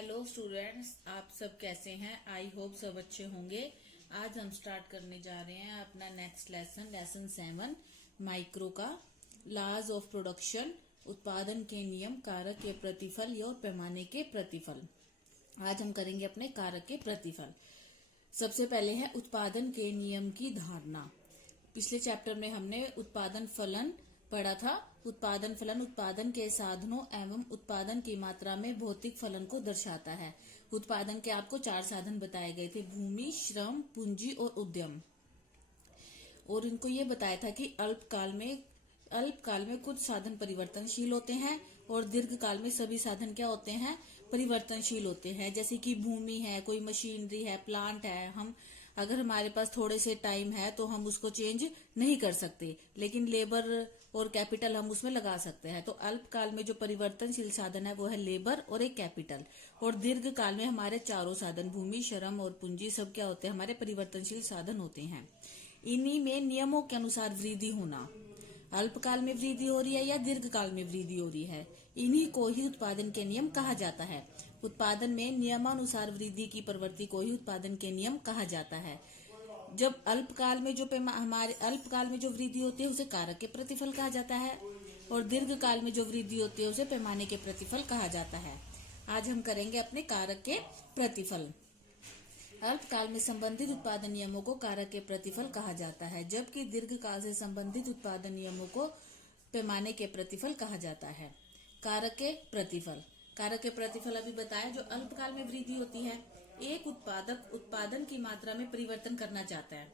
Hello students, आप सब कैसे हैं? आई होप सब अच्छे होंगे। आज हम स्टार्ट करने जा रहे हैं अपना नेक्स्ट लेसन 7 माइक्रो का लॉज ऑफ प्रोडक्शन, उत्पादन के नियम, कारक के प्रतिफल और पैमाने के प्रतिफल। आज हम करेंगे अपने कारक के प्रतिफल। सबसे पहले है उत्पादन के नियम की धारणा। पिछले चैप्टर में हमने उत्पादन फलन पढ़ा था। उत्पादन फलन उत्पादन के साधनों एवं उत्पादन की मात्रा में भौतिक फलन को दर्शाता है। उत्पादन के आपको 4 साधन बताए गए थे: भूमि, श्रम, पूंजी और उद्यम। और इनको ये बताया था कि अल्पकाल में कुछ साधन परिवर्तनशील होते हैं और दीर्घ काल में सभी साधन क्या होते हैं? परिवर्तनशील होते हैं। जैसे कि भूमि है, कोई मशीनरी है, प्लांट है, अगर हमारे पास थोड़े से टाइम है तो हम उसको चेंज नहीं कर सकते, लेकिन लेबर और कैपिटल हम उसमें लगा सकते हैं। तो अल्पकाल में जो परिवर्तनशील साधन है वो है लेबर और एक कैपिटल। और दीर्घ काल में हमारे चारों साधन भूमि, श्रम और पूंजी सब क्या होते हैं? हमारे परिवर्तनशील साधन होते हैं। इन्हीं में नियमों के अनुसार वृद्धि होना, अल्पकाल में वृद्धि हो रही है या दीर्घ काल में वृद्धि हो रही है, इन्हीं को ही उत्पादन के नियम कहा जाता है। उत्पादन में नियमानुसार वृद्धि की प्रवृत्ति को ही उत्पादन के नियम कहा जाता है। जब अल्पकाल में जो वृद्धि होती है उसे कारक के प्रतिफल कहा जाता है और दीर्घ काल में जो वृद्धि होती है उसे पैमाने के प्रतिफल कहा जाता है। आज हम करेंगे अपने कारक के प्रतिफल। अल्पकाल में संबंधित उत्पादन नियमों को कारक के प्रतिफल कहा जाता है, जबकि दीर्घ काल से संबंधित उत्पादन नियमों को पैमाने के प्रतिफल कहा जाता है। कारक के प्रतिफल अभी बताया। जो अल्पकाल में वृद्धि होती है, एक उत्पादक उत्पादन की मात्रा में परिवर्तन करना चाहता है।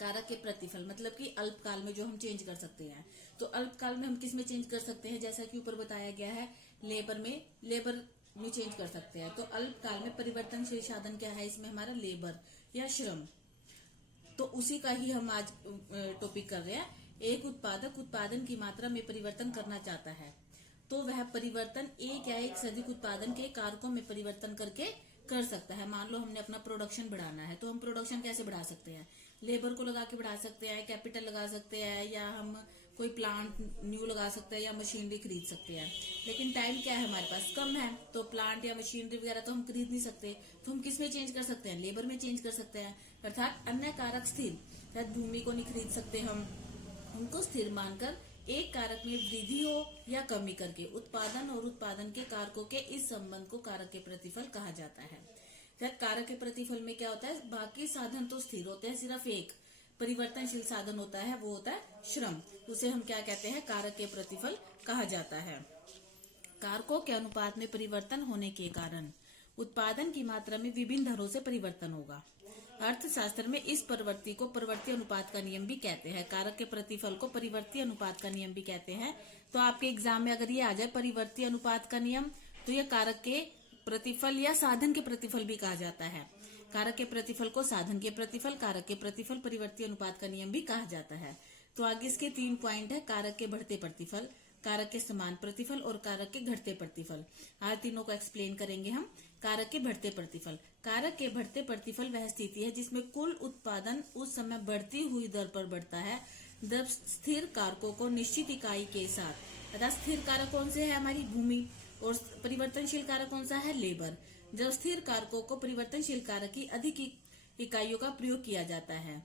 कारक के प्रतिफल मतलब कि अल्पकाल में जो हम चेंज कर सकते हैं, तो अल्पकाल में हम किस में चेंज कर सकते हैं? जैसा कि ऊपर बताया गया है, लेबर में चेंज कर सकते हैं। तो अल्पकाल में परिवर्तनशील साधन क्या है? इसमें हमारा लेबर या श्रम। तो उसी का ही हम आज टॉपिक कर रहे हैं। एक उत्पादक उत्पादन की मात्रा में परिवर्तन करना चाहता है, तो वह परिवर्तन एक या एक से अधिक उत्पादन के कारकों में परिवर्तन करके कर सकता है। मान लो हमने अपना प्रोडक्शन बढ़ाना है, तो हम प्रोडक्शन कैसे बढ़ा सकते हैं? लेबर को लगा के बढ़ा सकते हैं, कैपिटल लगा सकते हैं, या हम कोई प्लांट न्यू लगा सकते हैं, या मशीनरी खरीद सकते हैं। लेकिन टाइम क्या है हमारे पास? कम है, तो प्लांट या मशीनरी वगैरह तो हम खरीद नहीं सकते। तो हम किस में चेंज कर सकते हैं? लेबर में चेंज कर सकते हैं। अर्थात अन्य कारक स्थिर, शायद भूमि को नहीं खरीद सकते हम, उनको स्थिर मानकर एक कारक में वृद्धि हो या कमी करके उत्पादन और उत्पादन के कारकों के इस संबंध को कारक के प्रतिफल कहा जाता है। कारक के प्रतिफल में क्या होता है? बाकी साधन तो स्थिर होते हैं, सिर्फ एक परिवर्तनशील साधन होता है, वो होता है श्रम। उसे हम क्या कहते हैं? कारक के प्रतिफल कहा जाता है। कारकों के अनुपात में परिवर्तन होने के कारण उत्पादन की मात्रा में विभिन्न दरों से परिवर्तन होगा। अर्थशास्त्र में इस प्रवृत्ति को प्रवृत्ति अनुपात का नियम भी कहते हैं। कारक के प्रतिफल को परिवर्ती अनुपात का नियम भी कहते हैं। तो आपके एग्जाम में अगर ये आ जाए परिवर्ती अनुपात का नियम, तो ये कारक के प्रतिफल या साधन के प्रतिफल भी कहा जाता है। कारक के प्रतिफल को साधन के प्रतिफल, कारक के प्रतिफल, परिवर्ती अनुपात का नियम भी कहा जाता है। तो आगे इसके 3 पॉइंट है: कारक के बढ़ते प्रतिफल, कारक के समान प्रतिफल और कारक के घटते प्रतिफल। आज तीनों को एक्सप्लेन करेंगे हम। कारक के बढ़ते प्रतिफल। कारक के बढ़ते प्रतिफल वह स्थिति है जिसमें कुल उत्पादन उस समय बढ़ती हुई दर पर बढ़ता है जब स्थिर कारकों को निश्चित इकाई के साथ, अर्थात स्थिर कारक कौन से है? हमारी भूमि। और परिवर्तनशील कारक कौन सा है? लेबर। जब स्थिर कारकों को परिवर्तनशील कारक की अधिक इकाइयों का प्रयोग किया जाता है,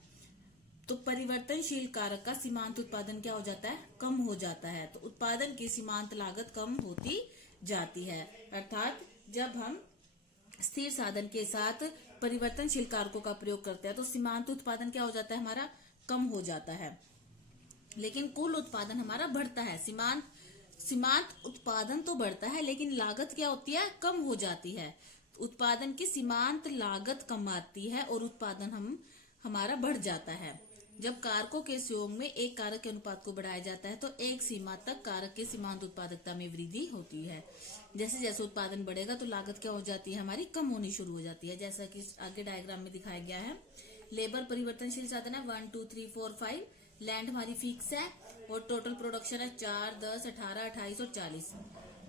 तो परिवर्तनशील कारक का सीमांत उत्पादन क्या हो जाता है? कम हो जाता है। तो उत्पादन की सीमांत लागत कम होती जाती है। अर्थात जब हम स्थिर साधन के साथ परिवर्तनशील कारकों का प्रयोग करते हैं तो सीमांत उत्पादन क्या हो जाता है? हमारा कम हो जाता है, लेकिन कुल उत्पादन हमारा बढ़ता है। सीमांत उत्पादन तो बढ़ता है, लेकिन लागत क्या होती है? कम हो जाती है। उत्पादन की सीमांत लागत कम आती है और उत्पादन हमारा बढ़ जाता है। जब कारकों के संयोग में एक कारक के अनुपात को बढ़ाया जाता है तो एक सीमा तक कारक के सीमांत उत्पादकता में वृद्धि होती है। जैसे जैसे उत्पादन बढ़ेगा तो लागत क्या हो जाती है? हमारी कम होनी शुरू हो जाती है। जैसा कि आगे डायग्राम में दिखाया गया है। लेबर परिवर्तनशील साधन है 1 2 3 4 5। लैंड हमारी फिक्स है और टोटल प्रोडक्शन है 4 10 18 28 और 40।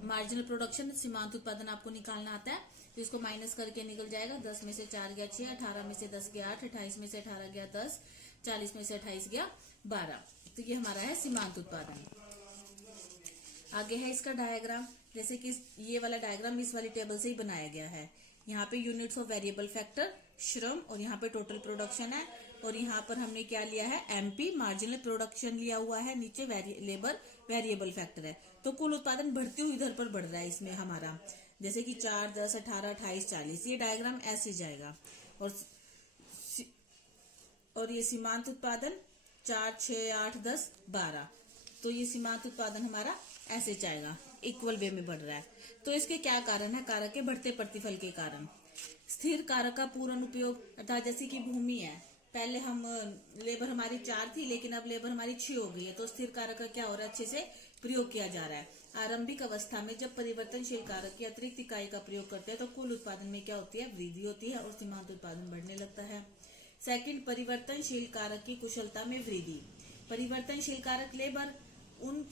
मार्जिनल प्रोडक्शन सीमांत उत्पादन आपको निकालना आता है, तो इसको माइनस करके निकल जाएगा। 10 में से 4 गया 6, 18 में से 10 गया 8, 28 में से 18 गया 10, 40 में से 28 गया 12। तो ये हमारा है सीमांत उत्पादन। आगे है इसका डायग्राम। जैसे कि ये वाला डायग्राम इस वाली टेबल से ही बनाया गया है। यहाँ पे यूनिट्स ऑफ वेरिएबल फैक्टर श्रम, और यहाँ पे टोटल प्रोडक्शन है, और यहाँ पर हमने क्या लिया है एमपी मार्जिनल प्रोडक्शन लिया हुआ है, नीचे लेबर वेरिएबल फैक्टर है। तो कुल उत्पादन बढ़ती हुई दर पर बढ़ रहा है इसमें हमारा, जैसे कि 4, 10, 18, 28, 40, ये डायग्राम ऐसे जाएगा। और ये सीमांत उत्पादन 4, 6, 8, 10, 12, तो ये सीमांत उत्पादन हमारा ऐसे जाएगा, इक्वल वे में बढ़ रहा है। तो इसके क्या कारण है? कारक के बढ़ते प्रतिफल के कारण। स्थिर कारक का पूर्ण उपयोग, अर्थात जैसे कि भूमि है, पहले हम लेबर हमारी 4 थी, लेकिन अब लेबर हमारी 6 हो गई है, तो स्थिर कारक का क्या हो रहा है? अच्छे से प्रयोग किया जा रहा है। आरंभिक अवस्था में जब परिवर्तनशील कारक की अतिरिक्त इकाई का प्रयोग करते हैं तो कुल उत्पादन में क्या होती है? वृद्धि होती है और सीमांत उत्पादन बढ़ने लगता है। सेकंड, परिवर्तनशील कारक की कुशलता में वृद्धि। परिवर्तनशील कारक लेबर उन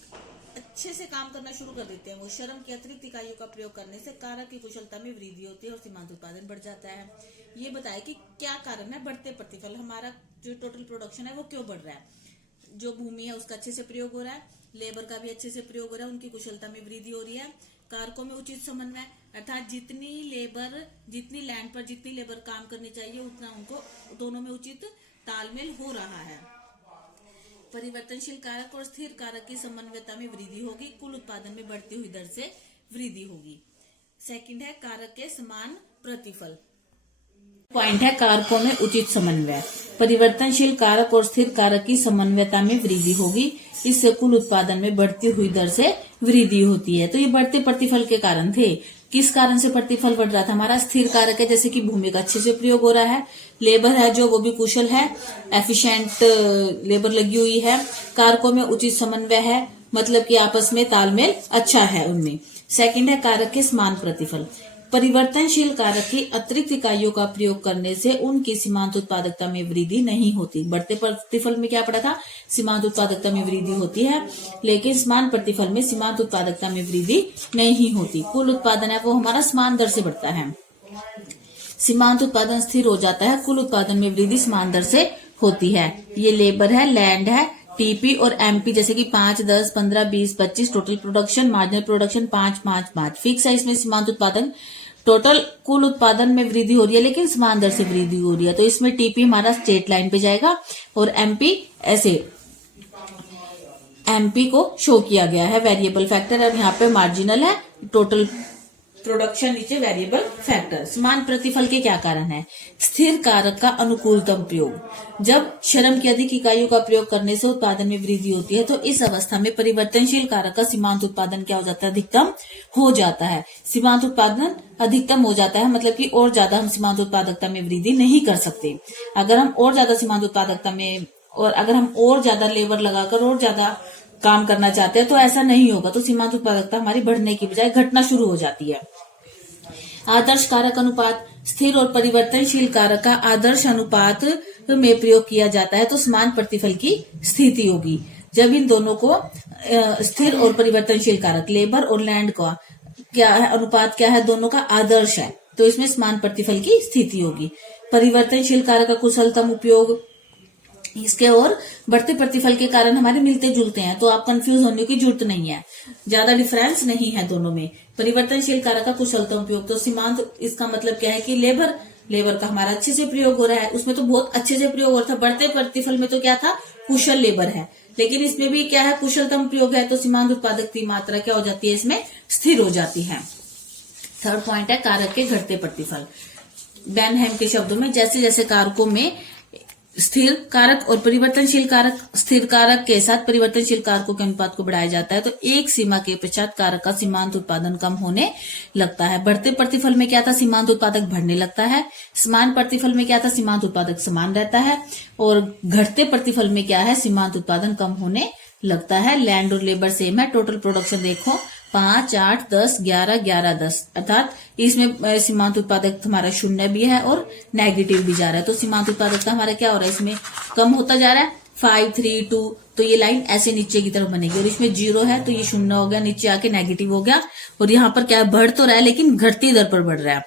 अच्छे से काम करना शुरू कर देते हैं, वो श्रम की अतिरिक्त इकाइयों का प्रयोग करने से कारक की कुशलता में वृद्धि होती है और सीमांत उत्पादन बढ़ जाता है। ये बताया कि क्या कारण है बढ़ते प्रतिफल, हमारा जो टोटल प्रोडक्शन है वो क्यों बढ़ रहा है? जो भूमि है उसका अच्छे से प्रयोग हो रहा है, लेबर का भी अच्छे से प्रयोग हो रहा है, उनकी कुशलता में वृद्धि हो रही है। कारकों में उचित समन्वय, अर्थात जितनी लैंड पर जितनी लेबर काम करनी चाहिए उतना उनको दोनों में उचित तालमेल हो रहा है। परिवर्तनशील कारक और स्थिर कारक की समन्वयता में वृद्धि होगी, कुल उत्पादन में बढ़ती हुई दर से वृद्धि होगी। सेकंड है कारक के समान प्रतिफल। पॉइंट है कारकों में उचित समन्वय। परिवर्तनशील कारक और स्थिर कारक की समन्वयता में वृद्धि होगी, इससे कुल उत्पादन में बढ़ती हुई दर से वृद्धि होती है। तो ये बढ़ते प्रतिफल के कारण थे। किस कारण से प्रतिफल बढ़ रहा था? हमारा स्थिर कारक है, जैसे कि भूमि का अच्छे से प्रयोग हो रहा है, लेबर है जो वो भी कुशल है, एफिशिएंट लेबर लगी हुई है, कारकों में उचित समन्वय है, मतलब कि आपस में तालमेल अच्छा है उनमें। सेकंड है कारक के समान प्रतिफल। परिवर्तनशील कारक की अतिरिक्त इकाइयों का प्रयोग करने से उनकी सीमांत उत्पादकता में वृद्धि नहीं होती। बढ़ते प्रतिफल में क्या पड़ा था? सीमांत उत्पादकता में वृद्धि होती है, लेकिन समान प्रतिफल में सीमांत उत्पादकता में वृद्धि नहीं होती। कुल उत्पादन है वो हमारा समान दर से बढ़ता है, सीमांत उत्पादन स्थिर हो जाता है, कुल उत्पादन में वृद्धि समान दर से होती है। ये लेबर है, लैंड है, टीपी और एमपी, जैसे कि 5, 10, 15, 20, 25, total production, marginal production 5, 5, 5 fix है। इसमें सीमांत उत्पादन टोटल कुल उत्पादन में वृद्धि हो रही है, लेकिन समान दर से वृद्धि हो रही है। तो इसमें टीपी हमारा स्ट्रेट लाइन पे जाएगा और एमपी ऐसे, एमपी को शो किया गया है वेरिएबल फैक्टर, और यहाँ पे मार्जिनल है, टोटल प्रोडक्शन नीचे वेरिएबल फैक्टर। समान प्रतिफल के क्या कारण है? स्थिर कारक का अनुकूलतम प्रयोग। जब श्रम की अधिक इकाइयों का प्रयोग करने से उत्पादन में वृद्धि होती है, तो इस अवस्था में परिवर्तनशील कारक का सीमांत उत्पादन क्या हो जाता है? अधिकतम हो जाता है। सीमांत उत्पादन अधिकतम हो जाता है, मतलब कि और ज्यादा हम सीमांत उत्पादकता में वृद्धि नहीं कर सकते। अगर हम और ज्यादा सीमांत उत्पादकता में, और अगर हम और ज्यादा लेबर लगाकर और ज्यादा काम करना चाहते हैं तो ऐसा नहीं होगा, तो सीमांत उत्पादकता हमारी बढ़ने की बजाय घटना शुरू हो जाती है। आदर्श कारक अनुपात। स्थिर और परिवर्तनशील कारक का आदर्श अनुपात में प्रयोग किया जाता है तो समान प्रतिफल की स्थिति होगी। जब इन दोनों को स्थिर और परिवर्तनशील कारक, लेबर और लैंड का क्या है अनुपात, क्या है? दोनों का आदर्श है, तो इसमें समान प्रतिफल की स्थिति होगी। परिवर्तनशील कारक का कुशलतम उपयोग, इसके और बढ़ते प्रतिफल के कारण हमारे मिलते जुलते हैं, तो आप कंफ्यूज होने की जरूरत नहीं है, ज्यादा डिफरेंस नहीं है दोनों में। परिवर्तनशील कारक का कुशलतम उपयोग, तो सीमांत, इसका मतलब क्या है कि लेबर का हमारा अच्छे से प्रयोग हो रहा है, उसमें तो बहुत अच्छे से प्रयोग हो रहा था। बढ़ते प्रतिफल में तो क्या था? कुशल लेबर है, लेकिन इसमें भी क्या है? कुशलतम प्रयोग है, तो सीमांत उत्पादक की मात्रा क्या हो जाती है? इसमें स्थिर हो जाती है। थर्ड पॉइंट है कारक के घटते प्रतिफल। बेनहेम के शब्दों में, जैसे जैसे कारकों में स्थिर कारक और परिवर्तनशील कारक, स्थिर कारक के साथ परिवर्तनशील कारकों के अनुपात को बढ़ाया जाता है, तो एक सीमा के पश्चात कारक का सीमांत उत्पादन कम होने लगता है। बढ़ते प्रतिफल में क्या था? सीमांत उत्पादक बढ़ने लगता है। समान प्रतिफल में क्या था? सीमांत उत्पादक समान रहता है। और घटते प्रतिफल में क्या है? सीमांत उत्पादन कम होने लगता है। लैंड और लेबर सेम है, टोटल प्रोडक्शन देखो 5, 8, 10, 11, 11, 10, अर्थात इसमें सीमांत उत्पादक हमारा शून्य भी है और नेगेटिव भी जा रहा है, तो सीमांत उत्पादकता हमारा क्या हो रहा है? इसमें कम होता जा रहा है। 5, 3, 2, तो ये लाइन ऐसे नीचे की तरफ बनेगी, और इसमें 0 है तो ये शून्य हो गया, नीचे आके नेगेटिव हो गया, और यहाँ पर क्या बढ़ तो रहा है लेकिन घटती दर पर बढ़ रहा है।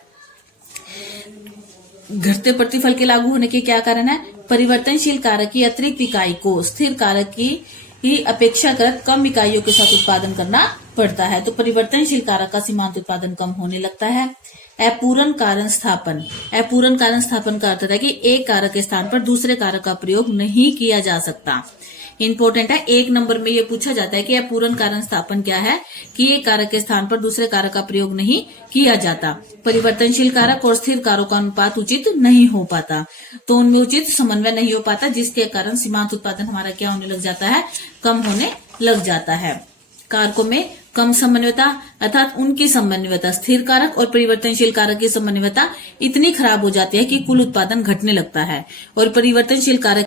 घटते प्रतिफल के लागू होने के क्या कारण है? परिवर्तनशील कारक की अतिरिक्त इकाई को स्थिर कारक की ही अपेक्षाकृत कम इकाइयों के साथ उत्पादन करना पड़ता है। तो परिवर्तनशील कारक का सीमांत उत्पादन कम होने लगता है। अपूर्ण कारण स्थापन, अपूर्ण कारण स्थापन का अर्थ है कि एक कारक के स्थान पर दूसरे कारक का प्रयोग नहीं किया जा सकता। इंपॉर्टेंट है, 1 नंबर में ये पूछा जाता है कि अपूर्ण कारण स्थापन क्या है, कि एक कारक के स्थान पर दूसरे कारक का प्रयोग नहीं किया जाता। परिवर्तनशील कारक और स्थिर कारक का अनुपात उचित नहीं हो पाता, तो उनमें उचित समन्वय नहीं हो पाता, जिसके कारण सीमांत उत्पादन हमारा क्या होने लग जाता है, कम होने लग जाता है। कारकों में कम समन्वयता अर्थात उनकी समन्वयता, स्थिर कारक और परिवर्तनशील कारक की समन्वयता इतनी खराब हो जाती है कि कुल उत्पादन घटने लगता है। और परिवर्तनशील कारक